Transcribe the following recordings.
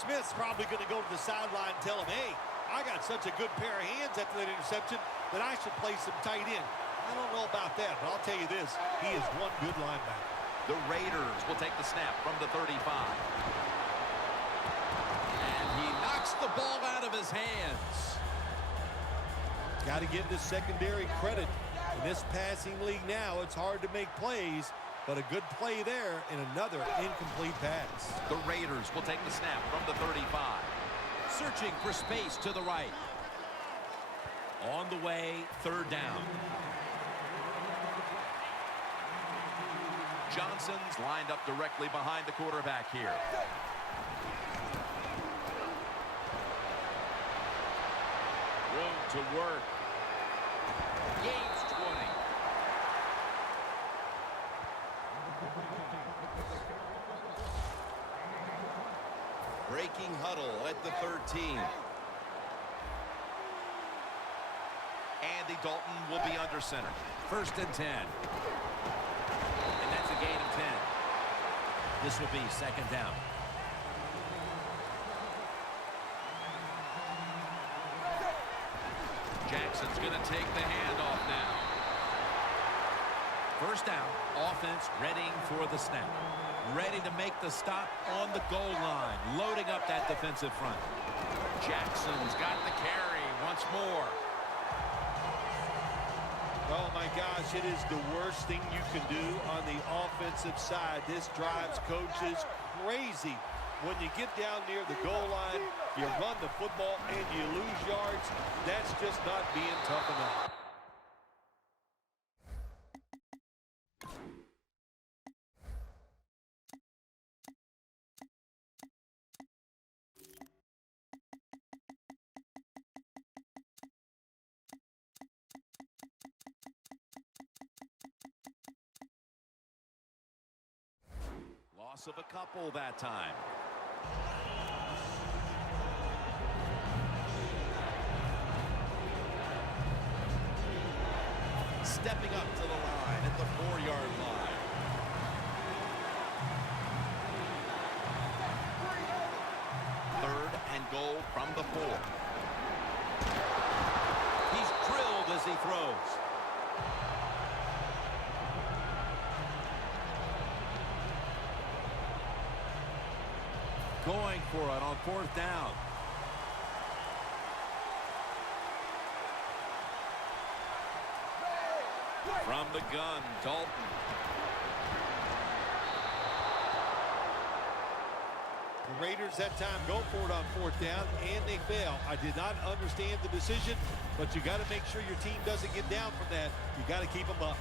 Smith's probably going to go to the sideline and tell him, hey, I got such a good pair of hands after that interception that I should play some tight end. I don't know about that, but I'll tell you this, he is one good linebacker. The Raiders will take the snap from the 35. And he knocks the ball out of his hands. Got to give this secondary credit. In this passing league now, it's hard to make plays, but a good play there and another incomplete pass. The Raiders will take the snap from the 35. Searching for space to the right. On the way, third down. Johnson's lined up directly behind the quarterback here. Room to work. Gains 20. Breaking huddle at the 13. Andy Dalton will be under center. First and 10. And that's a gain of 10. This will be second down. Jackson's going to take the handoff now. First down, offense readying for the snap. Ready to make the stop on the goal line. Loading up that defensive front. Jackson's got the carry once more. Oh, my gosh, it is the worst thing you can do on the offensive side. This drives coaches crazy. When you get down near the goal line, you run the football and you lose yards. That's just not being tough enough. Loss of a couple that time. Stepping up to the line at the 4-yard line. Third and goal from the 4. He's drilled as he throws. Going for it on fourth down. From the gun, Dalton. The Raiders that time go for it on fourth down, and they fail. I did not understand the decision, but you got to make sure your team doesn't get down from that. You got to keep them up.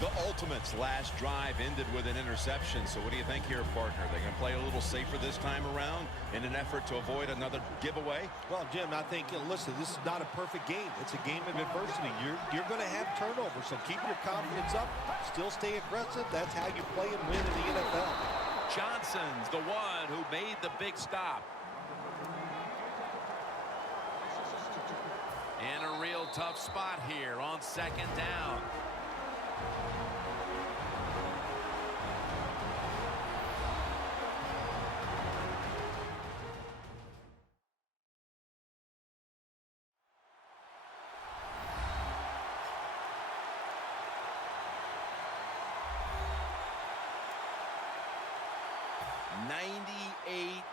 The Ultimates' last drive ended with an interception. So what do you think here, partner? They're going to play a little safer this time around in an effort to avoid another giveaway? Well, Jim, I think, listen, this is not a perfect game. It's a game of adversity. You're going to have turnovers, so keep your confidence up. Still stay aggressive. That's how you play and win in the NFL. Johnson's the one who made the big stop. In a real tough spot here on second down.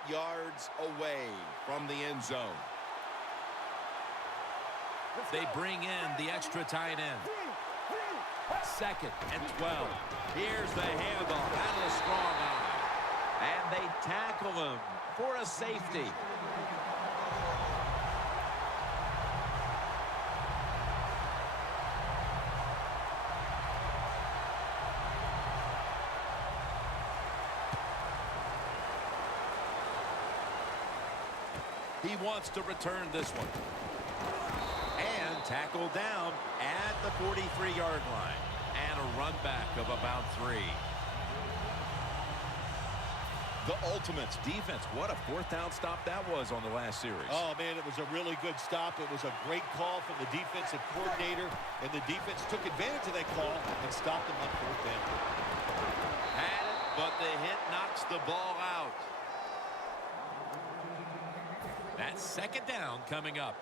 Yards away from the end zone. They bring in the extra tight end. Second and 12. Here's the handoff out of the strong eye. And they tackle him for a safety. He wants to return this one. And tackled down at the 43-yard line. And a run back of about 3. The Ultimates defense. What a fourth down stop that was on the last series. Oh, man, it was a really good stop. It was a great call from the defensive coordinator. And the defense took advantage of that call and stopped them on fourth down. Had it, but the hit knocks the ball out. That's second down coming up.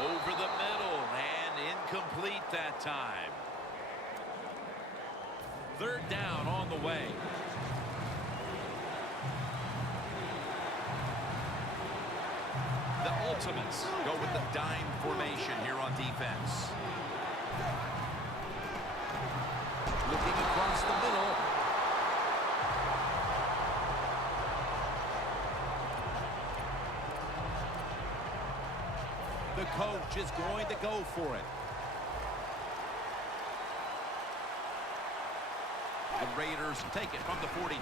Over the middle and incomplete that time. Third down on the way. The Ultimates go with the dime formation here on defense. Looking across the middle. The coach is going to go for it. The Raiders take it from the 43.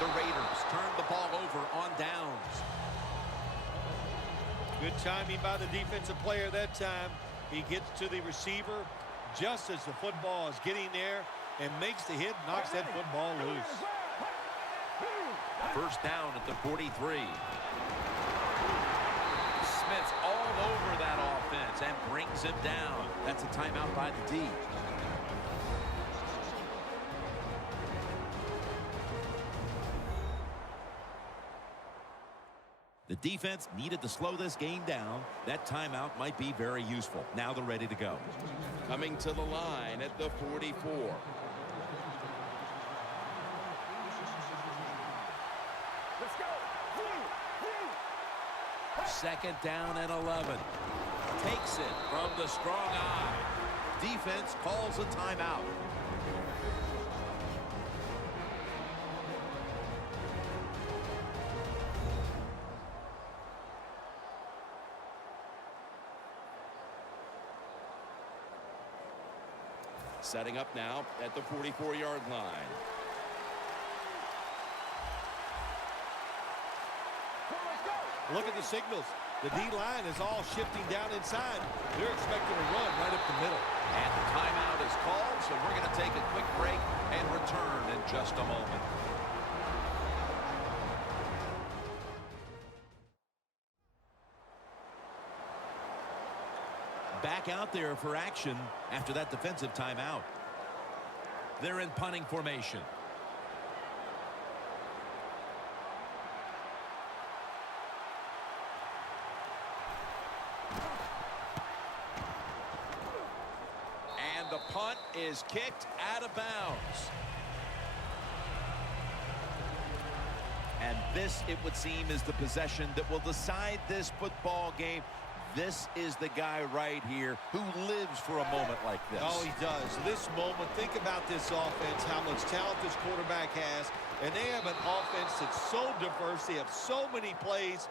The Raiders turn the ball over on downs. Good timing by the defensive player that time. He gets to the receiver just as the football is getting there and makes the hit, knocks that football loose. First down at the 43. Smith's all over that offense and brings him down. That's a timeout by the D. The defense needed to slow this game down. That timeout might be very useful. Now they're ready to go. Coming to the line at the 44. Let's go. Second down and 11. Takes it from the strong eye. Defense calls a timeout. Setting up now at the 44-yard line. Look at the signals. The D-line is all shifting down inside. They're expecting a run right up the middle. And the timeout is called, so we're going to take a quick break and return in just a moment. Back out there for action after that defensive timeout. They're in punting formation. And the punt is kicked out of bounds. And this, it would seem, is the possession that will decide this football game. This is the guy right here who lives for a moment like this. Oh, he does. This moment, think about this offense, how much talent this quarterback has. And they have an offense that's so diverse. They have so many plays.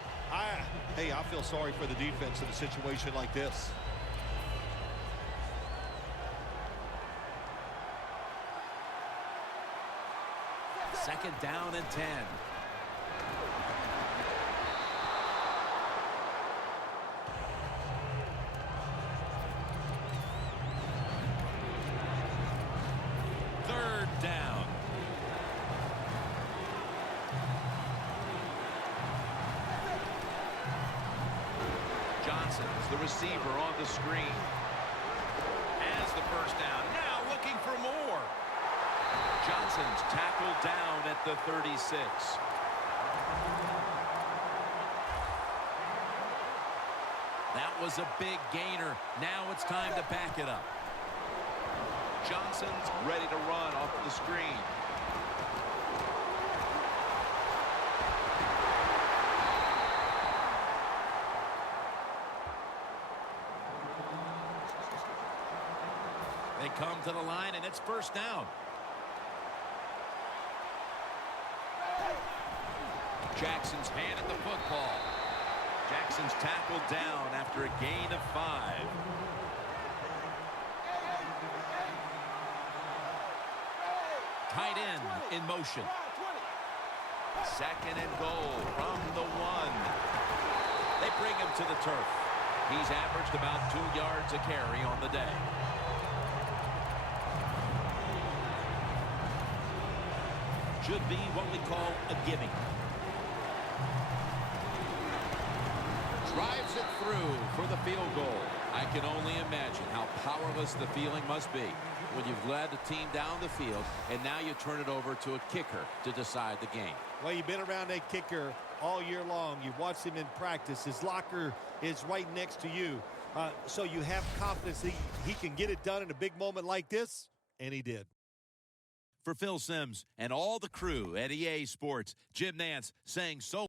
Hey, I feel sorry for the defense in a situation like this. Second down and 10. Third down. Johnson's the receiver on the screen. Has the first down. Now looking for more. Johnson's tackled down at the 36. That was a big gainer. Now it's time to back it up. Johnson's ready to run off the screen. They come to the line, and it's first down. Jackson's handed the football. Jackson's tackled down after a gain of 5. Tight end in motion. Second and goal from the 1. They bring him to the turf. He's averaged about 2 yards a carry on the day. Should be what we call a gimme. drives it through for the field goal. I can only imagine how powerless the feeling must be when you've led the team down the field and now you turn it over to a kicker to decide the game. Well, you've been around that kicker all year long. You've watched him in practice. His locker is right next to you. So you have confidence that he can get it done in a big moment like this, and he did. For Phil Simms and all the crew at EA Sports, Jim Nantz saying so